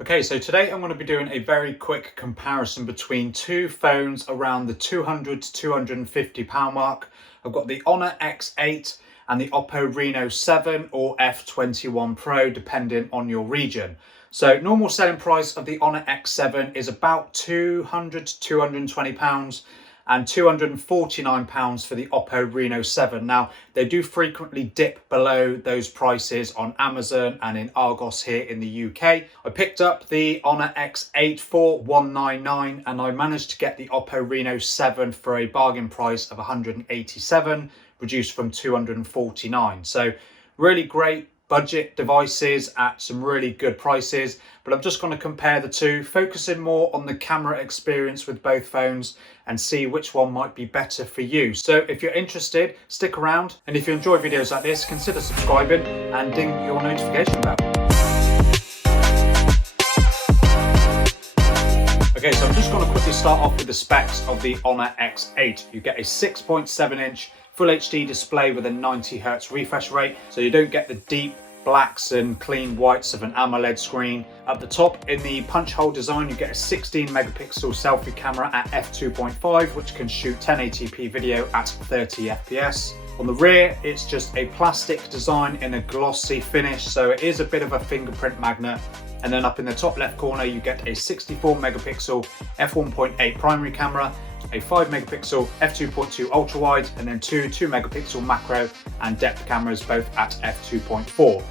Okay, so today I'm going to be doing a very quick comparison between two phones around the £200 to £250 mark. I've got the Honor X8 and the Oppo Reno 7 or F21 Pro, depending on your region. So normal selling price of the Honor X7 is about £200 to £220 and £249 for the Oppo Reno 7. Now, they do frequently dip below those prices on Amazon and in Argos here in the UK. I picked up the Honor X8 for £199 and I managed to get the Oppo Reno 7 for a bargain price of £187, reduced from £249. So really great budget devices at some really good prices, but I'm just going to compare the two, focusing more on the camera experience with both phones and see which one might be better for you. So if you're interested, stick around, and if you enjoy videos like this, consider subscribing and ding your notification bell. Okay, so I'm just going to quickly start off with the specs of the Honor X8. You get a 6.7-inch Full HD display with a 90Hz refresh rate, so you don't get the deep blacks and clean whites of an AMOLED screen. At the top, in the punch hole design, you get a 16 megapixel selfie camera at f2.5, which can shoot 1080p video at 30 FPS. On the rear, it's just a plastic design in a glossy finish, so it is a bit of a fingerprint magnet. And then up in the top left corner, you get a 64 megapixel f1.8 primary camera, a 5 megapixel f2.2 ultra wide, and then two 2 megapixel macro and depth cameras, both at f2.4.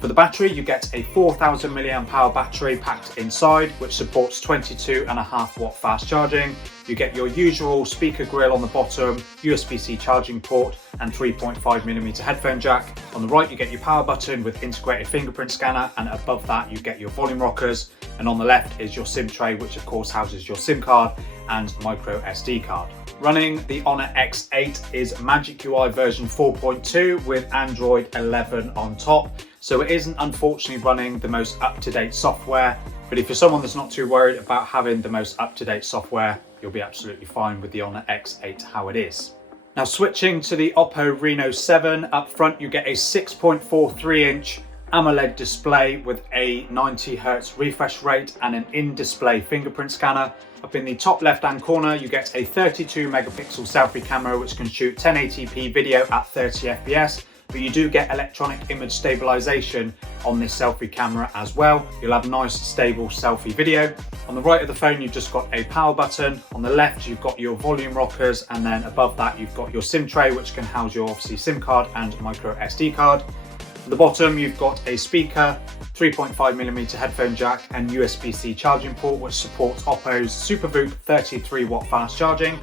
For the battery, you get a 4000 mAh battery packed inside, which supports 22.5 watt fast charging. You get your usual speaker grill on the bottom, USB-C charging port, and 3.5mm headphone jack. On the right, you get your power button with integrated fingerprint scanner, and above that, you get your volume rockers. And on the left is your SIM tray, which of course houses your SIM card and micro SD card. Running the Honor X8 is Magic UI version 4.2 with Android 11 on top. So it isn't unfortunately running the most up-to-date software, but if you're someone that's not too worried about having the most up-to-date software, you'll be absolutely fine with the Honor X8 how it is. Now switching to the Oppo Reno 7, up front you get a 6.43-inch AMOLED display with a 90Hz refresh rate and an in-display fingerprint scanner. Up in the top left-hand corner, you get a 32 megapixel selfie camera which can shoot 1080p video at 30 FPS, but you do get electronic image stabilization on this selfie camera as well. You'll have nice stable selfie video. On the right of the phone, you've just got a power button. On the left, you've got your volume rockers, and then above that, you've got your SIM tray, which can house your obviously SIM card and micro SD card. At the bottom, you've got a speaker, 3.5mm headphone jack, and USB-C charging port, which supports Oppo's SuperVoop 33 watt fast charging.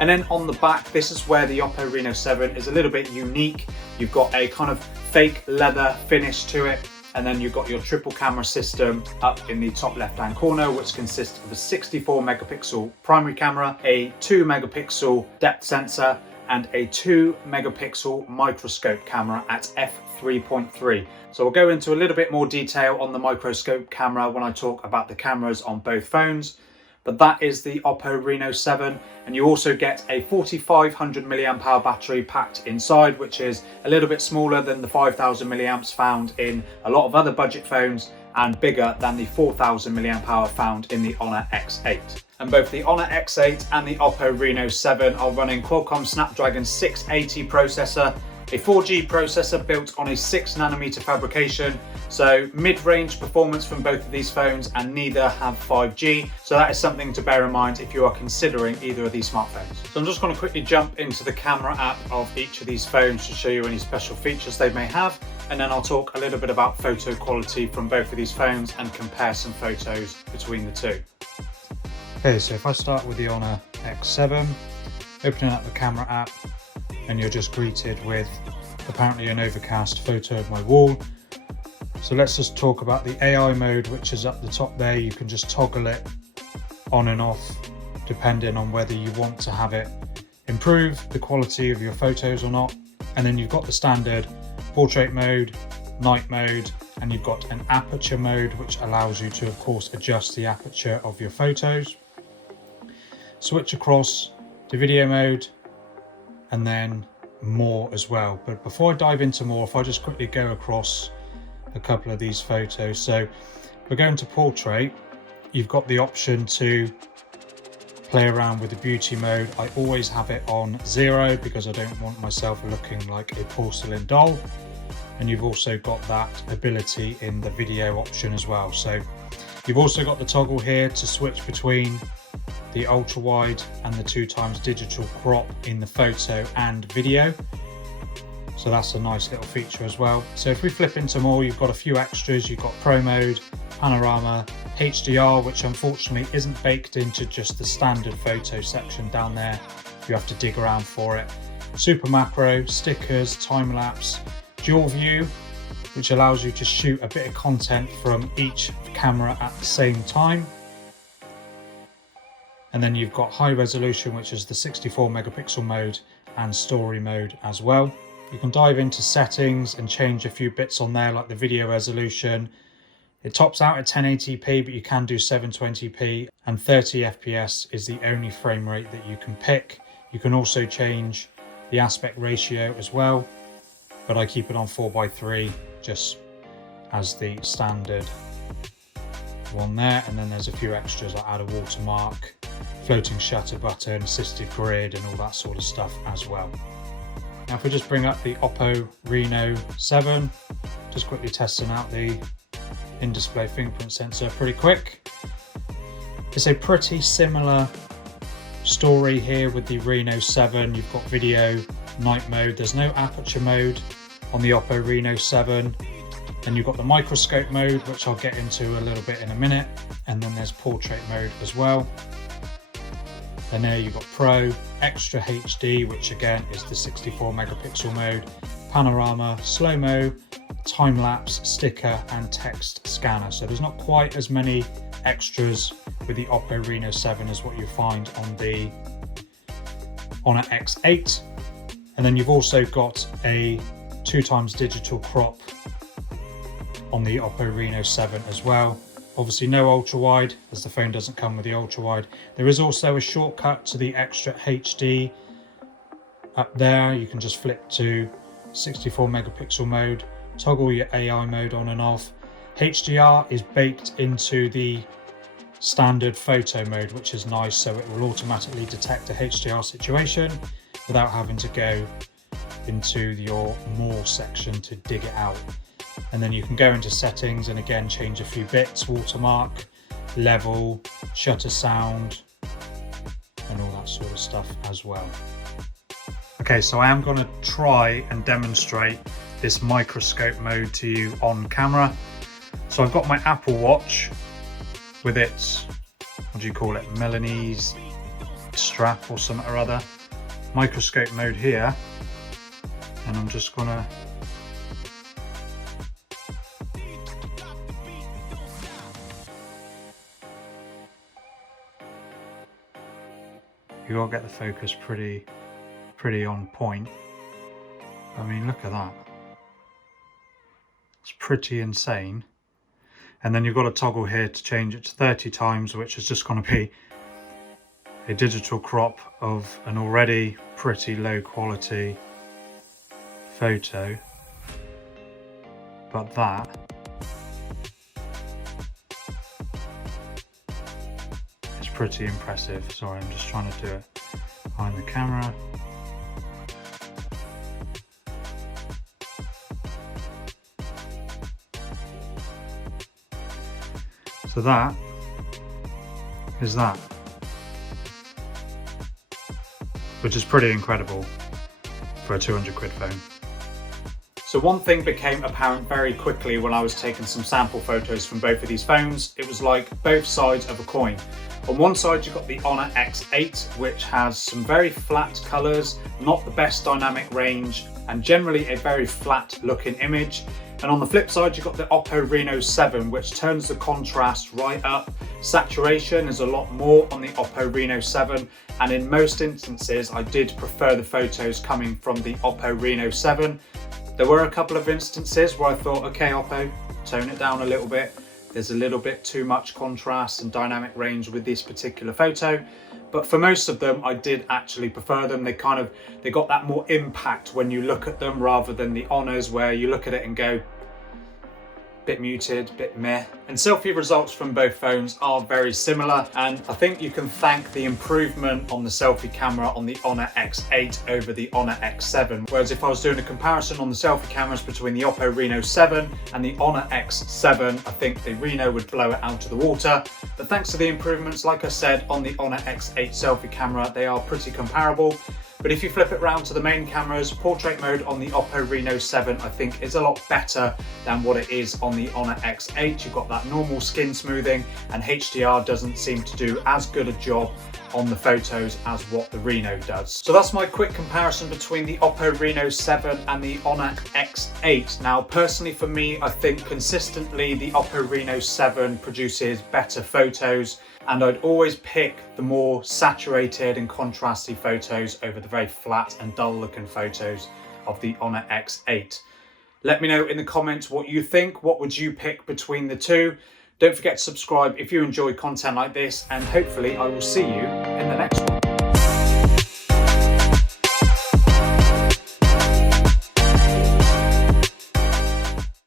And then on the back, this is where the Oppo Reno 7 is a little bit unique. You've got a kind of fake leather finish to it, and then you've got your triple camera system up in the top left-hand corner, which consists of a 64 megapixel primary camera, a 2 megapixel depth sensor, and a 2 megapixel microscope camera at f3.3. So we'll go into a little bit more detail on the microscope camera when I talk about the cameras on both phones. But that is the Oppo Reno 7, and you also get a 4500 mAh battery packed inside, which is a little bit smaller than the 5000 mAh found in a lot of other budget phones and bigger than the 4000 mAh found in the Honor X8. And both the Honor X8 and the Oppo Reno 7 are running Qualcomm Snapdragon 680 processor, a 4G processor built on a 6nm fabrication, so mid-range performance from both of these phones, and neither have 5G, so that is something to bear in mind if you are considering either of these smartphones. So I'm just going to quickly jump into the camera app of each of these phones to show you any special features they may have, and then I'll talk a little bit about photo quality from both of these phones and compare some photos between the two. Okay, so if I start with the Honor X7, opening up the camera app, and you're just greeted with apparently an overcast photo of my wall. So let's just talk about the AI mode, which is up the top there. You can just toggle it on and off depending on whether you want to have it improve the quality of your photos or not. And then you've got the standard portrait mode, night mode, and you've got an aperture mode, which allows you to of course adjust the aperture of your photos. Switch across to video mode, and then more as well. But before I dive into more, if I just quickly go across a couple of these photos. So We're going to portrait. You've got the option to play around with the beauty mode. I always have it on 0 because I don't want myself looking like a porcelain doll. And you've also got that ability in the video option as well. So you've also got the toggle here to switch between the ultra wide and the 2x digital crop in the photo and video. So that's a nice little feature as well. So if we flip into more, you've got a few extras. You've got Pro mode, panorama, HDR, which unfortunately isn't baked into just the standard photo section down there. You have to dig around for it. Super macro, stickers, time lapse, dual view, which allows you to shoot a bit of content from each camera at the same time. And then you've got high resolution, which is the 64 megapixel mode, and story mode as well. You can dive into settings and change a few bits on there, like the video resolution. It tops out at 1080p, but you can do 720p, and 30 FPS is the only frame rate that you can pick. You can also change the aspect ratio as well, but I keep it on 4:3 just as the standard one there. And then there's a few extras like add a watermark, floating shutter button, assisted grid, and all that sort of stuff as well. Now if we just bring up the Oppo Reno 7, just quickly testing out the in-display fingerprint sensor pretty quick. It's a pretty similar story here with the Reno 7. You've got video, night mode. There's no aperture mode on the Oppo Reno 7. And you've got the microscope mode, which I'll get into a little bit in a minute. And then there's portrait mode as well. And there you've got Pro, Extra HD, which again is the 64 megapixel mode, panorama, slow-mo, time-lapse, sticker, and text scanner. So there's not quite as many extras with the Oppo Reno 7 as what you find on the Honor X8. And then you've also got a 2x digital crop on the Oppo Reno 7 as well. Obviously no ultra wide, as the phone doesn't come with the ultra wide. There is also a shortcut to the Extra HD up there. You can just flip to 64 megapixel mode, toggle your AI mode on and off. HDR is baked into the standard photo mode, which is nice, so it will automatically detect a HDR situation without having to go into your more section to dig it out. And then you can go into settings and again change a few bits, watermark, level, shutter sound, and all that sort of stuff as well. Okay, so I am going to try and demonstrate this microscope mode to you on camera. So I've got my Apple Watch with its, what do you call it, Milanese strap or something or other. Microscope mode here, and I'm just going to you gotta get the focus pretty on point. I mean, look at that. It's pretty insane. And then you've got a toggle here to change it to 30 times, which is just going to be a digital crop of an already pretty low quality photo. But that is pretty impressive. Sorry, I'm just trying to do it behind the camera. So that is that, which is pretty incredible for a 200 quid phone. So one thing became apparent very quickly when I was taking some sample photos from both of these phones. It was like both sides of a coin. On one side you've got the Honor X8, which has some very flat colours, not the best dynamic range, and generally a very flat looking image. And on the flip side, you've got the Oppo Reno 7, which turns the contrast right up. Saturation is a lot more on the Oppo Reno 7, and in most instances, I did prefer the photos coming from the Oppo Reno 7. There were a couple of instances where I thought, okay, Oppo, tone it down a little bit. There's a little bit too much contrast and dynamic range with this particular photo. But for most of them, I did actually prefer them. They got that more impact when you look at them rather than the Honors where you look at it and go, bit muted, bit meh. And selfie results from both phones are very similar, and I think you can thank the improvement on the selfie camera on the Honor X8 over the Honor X7. Whereas if I was doing a comparison on the selfie cameras between the Oppo Reno 7 and the Honor X7, I think the Reno would blow it out of the water. But thanks to the improvements, like I said, on the Honor X8 selfie camera, they are pretty comparable. But if you flip it round to the main cameras, portrait mode on the Oppo Reno 7 I think is a lot better than what it is on the Honor X8. You've got that normal skin smoothing, and HDR doesn't seem to do as good a job on the photos as what the Reno does. So that's my quick comparison between the Oppo Reno 7 and the Honor X8. Now personally for me, I think consistently the Oppo Reno 7 produces better photos, and I'd always pick the more saturated and contrasty photos over the very flat and dull looking photos of the Honor X8. Let me know in the comments what you think. What would you pick between the two? Don't forget to subscribe if you enjoy content like this, and hopefully I will see you in the next one.